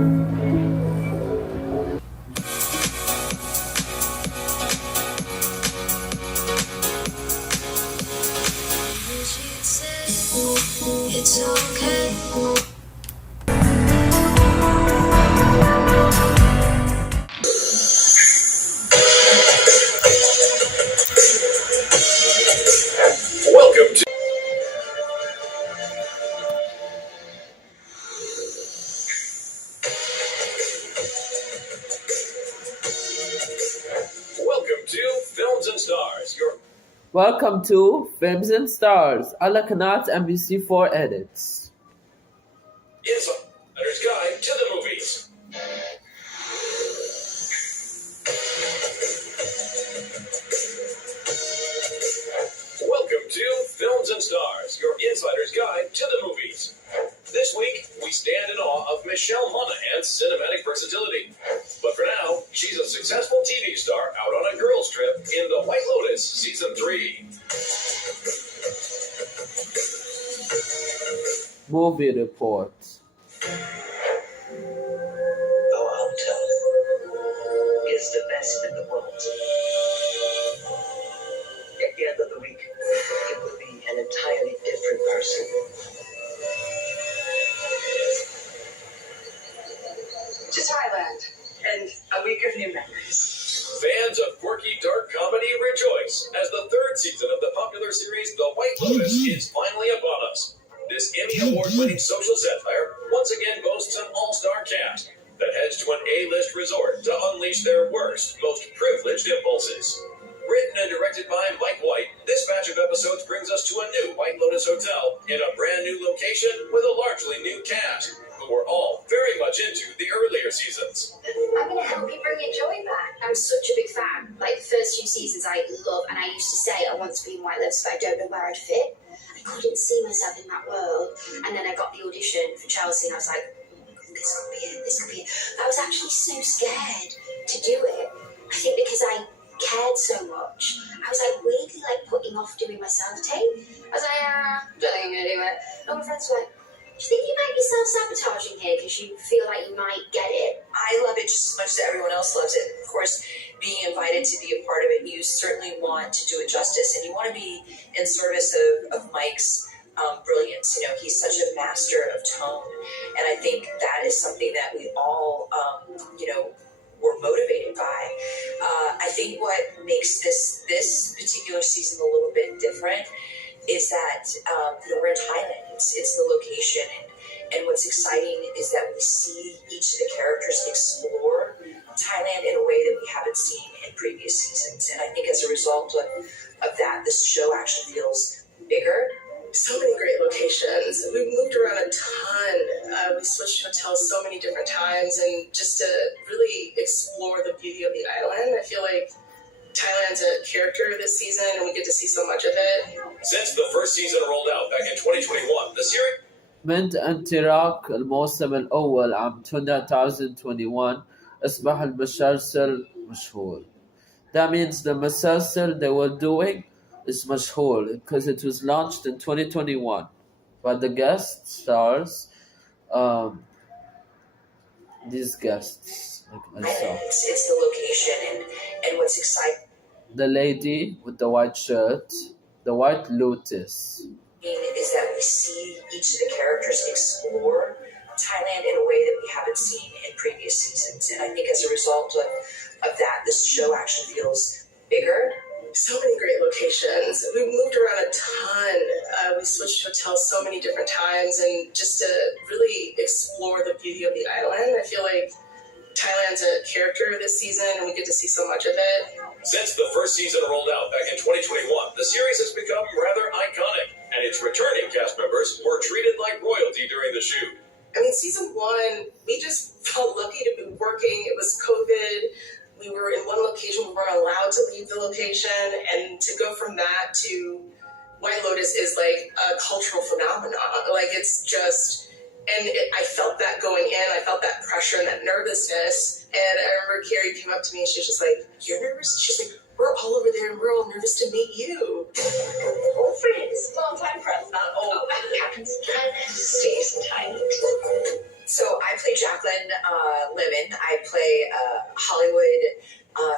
It's okay. Welcome to Films and Stars. Welcome to Films and Stars على قناة MBC4 Edits. Insider's Guide to the Movies. Welcome to Films and Stars, your insider's guide to the movies. This week, we stand in awe of Michelle Monaghan's cinematic versatility. But for now, she's a successful TV star out on a girls' trip in The White Lotus Season 3. Movie Report. Our hotel is the best in the world. At the end of the week, it will be an entirely different person. To Thailand and a week of new memories. Fans of quirky dark comedy rejoice as the third season of the popular series The White Lotus is finally upon us. This Emmy Award-winning social satire once again boasts an all-star cast that heads to an A-list resort to unleash their worst, most privileged impulses. Written and directed by Mike White, this batch of episodes brings us to a new White Lotus hotel in a brand new location with a largely new cast, who were all very much into the earlier seasons. I'm going to help you bring your joy back. I'm such a big fan. Like, the first few seasons I love, and I used to say I want to be in White Lotus, but I don't know where I'd fit. I couldn't see myself in that world. And then I got the audition for Chelsea, and I was like, oh my God, this could be it, this could be it. I was actually so scared to do it. I think because I cared so much, I was like weirdly like putting off doing my self-tape. I was like, don't think I'm going to do it. And my friends were like, do you think you might be self-sabotaging here because you feel like you might get it? I love it just as much as everyone else loves it. Of course, being invited to be a part of it, you certainly want to do it justice, and you want to be in service of Mike's brilliance. You know, he's such a master of tone, and I think that is something that we all, were motivated by. I think what makes this particular season a little bit different is that we're in Thailand. It's the location, and what's exciting is that we see each of the characters explore Thailand in a way that we haven't seen in previous seasons. And I think as a result of that, this show actually feels bigger. So many great locations. We moved around a ton. We switched hotels so many different times, and just to really explore the beauty of the island. I feel like Thailand's a character this season, and we get to see so much of it. Since the first season rolled out back in 2021, the series من انطلاق الموسم الأول عام 2021 أصبح المسلسل مشهور. That means the مسلسل they were doing is مشهور because it was launched in 2021 by the guest stars, these guests like myself. It's the location, and what's exciting. The lady with the white shirt, the White Lotus. Is that we see each of the characters explore Thailand in a way that we haven't seen in previous seasons. And I think as a result of that, this show actually feels bigger. So many great locations. We moved around a ton. We switched hotels so many different times, and just to really explore the beauty of the island. I feel like Thailand's a character this season, and we get to see so much of it. Since the first season rolled out back in 2021, the series has become rather iconic, and its returning cast members were treated like royalty during the shoot. I mean, season one, we just felt lucky to be working. It was COVID. We were in one location. We weren't allowed to leave the location. And to go from that to White Lotus is like a cultural phenomenon. Like, it's just... And I felt that going in. I felt that pressure and that nervousness. And I remember Carrie came up to me and she was just like, "You're nervous?" She's like, "We're all over there and we're all nervous to meet you." Old friends, long time friends, not old. What happens in Thailand stays in Thailand. So I play Jacqueline Lemon. I play a Hollywood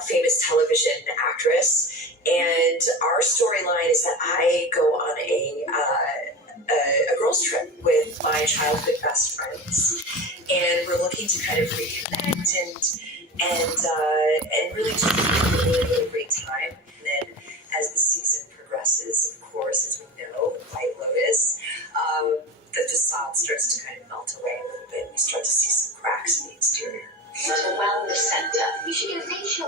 famous television actress, and our storyline is that I go on a girls' trip with my childhood best friends, and we're looking to kind of reconnect and really just have a really, really great time. And then as the season progresses, of course, as we know, White Lotus, the facade starts to kind of melt away a little bit. We start to see some cracks in the exterior. Not a wellness centre. You should get a facial.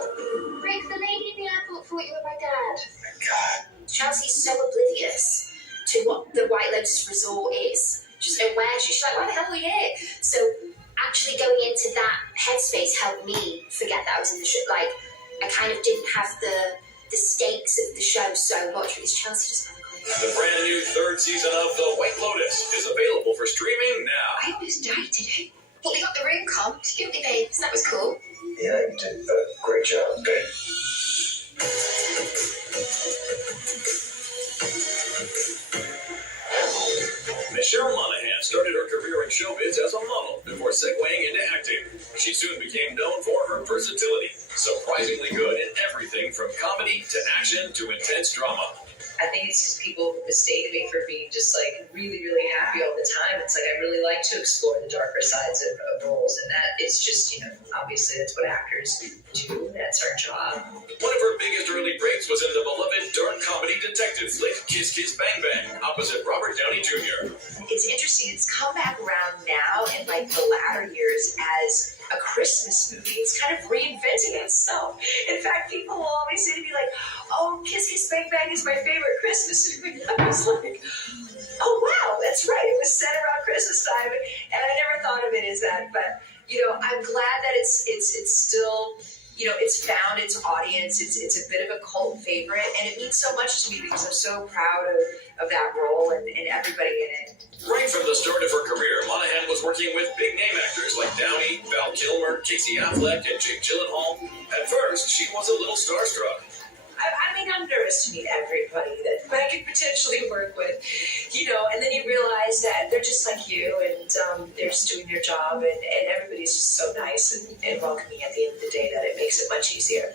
Break the lady in the airport thought you were my dad. God. Chelsea's so oblivious to what the White Lotus Resort is. Just aware. She's like, why the hell are we here? So actually going into that headspace helped me forget that I was in the show. Like, I kind of didn't have the stakes of the show so much because Chelsea just had a great. The brand new third season of The White Lotus is available for streaming now. I almost died today. But we got the room comped, didn't we, babe? So that was cool. Yeah, you did a great job, babe. Michelle Monaghan started her career in showbiz as a model before segueing into acting. She soon became known for her versatility, surprisingly good in everything from comedy to action to intense drama. I think it's just people mistake me for being just like really, really happy all the time. It's like I really like to explore the darker sides of roles, and that is just, obviously that's what actors do. That's our job. One of her biggest early breaks was in the beloved dark comedy detective flick Kiss Kiss Bang Bang opposite Robert Downey Jr. It's interesting. It's come back around now in like the latter years as a Christmas movie. It's kind of reinventing itself. In fact, people will always say to me like, "Oh, Kiss Kiss Bang Bang is my favorite Christmas movie." I was like, "Oh wow, that's right. It was set around Christmas time," and I never thought of it as that. But I'm glad that it's still. It's found its audience. It's a bit of a cult favorite, and it means so much to me because I'm so proud of that role and everybody in it. Right from the start of her career, Monaghan was working with big-name actors like Downey, Val Kilmer, Casey Affleck, and Jake Gyllenhaal. At first, she was a little starstruck. I'm nervous to meet everybody that I could potentially work with, and then you realize that they're just like you, and they're just doing their job, and everybody's just so nice and welcoming at the end of the day that it makes it much easier.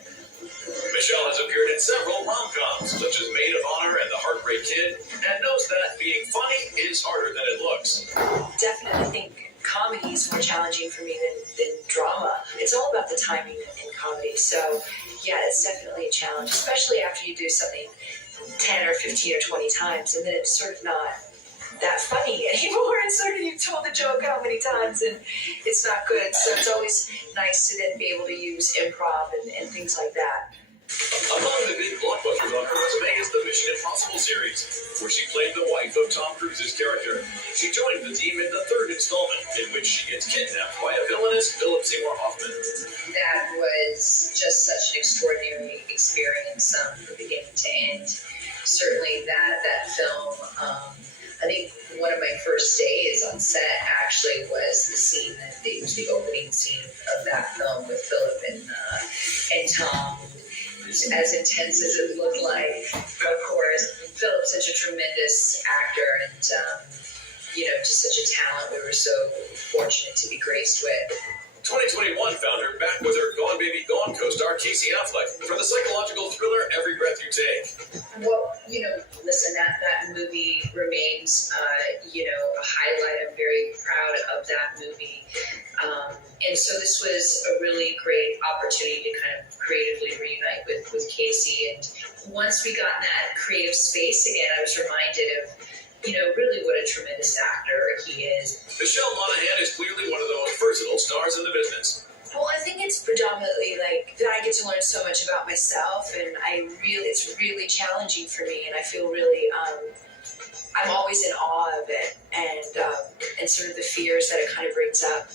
Michelle has appeared in several rom-coms, such as Maid of Honor and The Heartbreak Kid, and knows that being funny is harder than it looks. Definitely think comedy is more challenging for me than drama. It's all about the timing in comedy, so yeah, it's definitely a challenge, especially after you do something 10 or 15 or 20 times, and then it's sort of not that funny anymore. It's sort of, you've told the joke how many times, and it's not good. So it's always nice to then be able to use improv and things like that. Among the big blockbusters on her resume is the Mission Impossible series, where she played the wife of Tom Cruise's character. She joined the team in the third installment, in which she gets kidnapped by a villainous Philip Seymour Hoffman. That was just such an extraordinary experience from beginning to end. Certainly that film, I think one of my first days on set actually was the scene it was the opening scene of that film with Philip and Tom. As intense as it looked like, of course, Philip's such a tremendous actor and, just such a talent we were so fortunate to be graced with. 2021 found her back with her Gone Baby Gone co-star Casey Affleck for the psychological thriller Every Breath You Take. Well, listen, that movie remains, a highlight. I'm very proud of that movie. And so this was a really great opportunity to kind of creatively reunite with Casey. And once we got in that creative space again, I was reminded of, really what a tremendous actor he is. Michelle Monaghan is clearly one of the most versatile stars in the business. Well, I think it's predominantly like that I get to learn so much about myself, and it's really challenging for me, and I feel really, I'm always in awe of it, and sort of the fears that it kind of brings up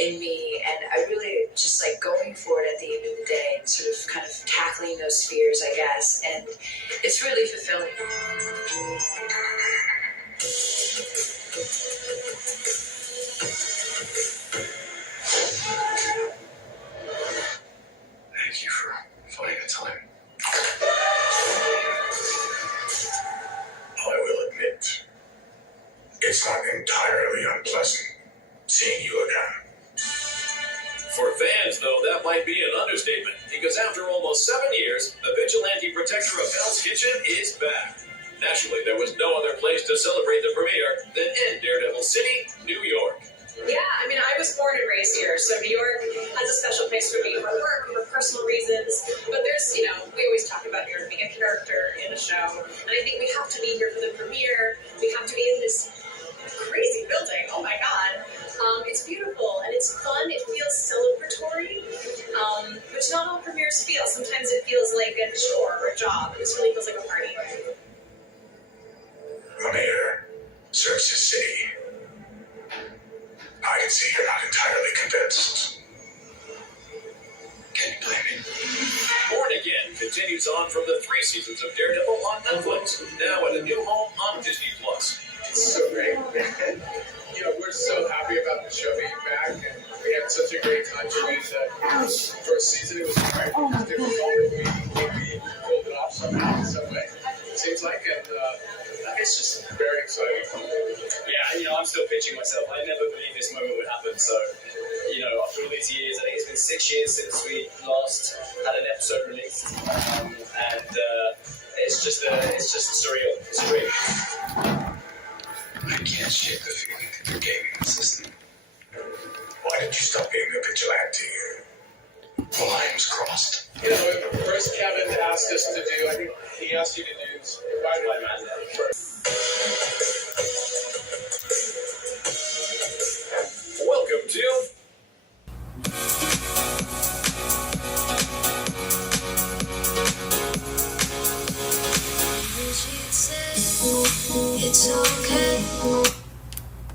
in me, and I really just like going for it at the end of the day, and sort of kind of tackling those fears, I guess, and it's really fulfilling. Thank you for finding the time. I will admit, it's not entirely unpleasant seeing you look For fans, though, that might be an understatement, because after almost 7 years, the vigilante protector of Hell's Kitchen is back. Naturally, there was no other place to celebrate the premiere than in Daredevil City, New York. Yeah, I mean, I was born and raised here, so New York has a special place for me for work, for personal reasons. But there's, we always talk about New York being a character in a show, and I think we have to be here for the premiere. We have to be in this crazy building. Oh my God. It's beautiful and it's fun. It feels celebratory, which not all premieres feel. Sometimes it feels like a chore or a job. This really feels like a party. The mayor serves his city. I can see you're not entirely convinced. Can you blame me? Born Again continues on from the 3 seasons of Daredevil on Netflix, now at a new home on Disney+. It's so great. We're so happy about the show being back, and we had such a great time shooting the first season. It was great. It was difficult, but we pulled it off somehow, in some way. It seems like, and it's just very exciting. Yeah, I'm still pinching myself. I never believed this moment would happen. So, after all these years, I think it's been 6 years since we last had an episode released, and it's just surreal. It's a dream. I can't shake the feeling that you're gaming the system. Why did you stop being a vigilante? The line was crossed. First Kevin asked us to do, I think he asked you to do Spider-Man first.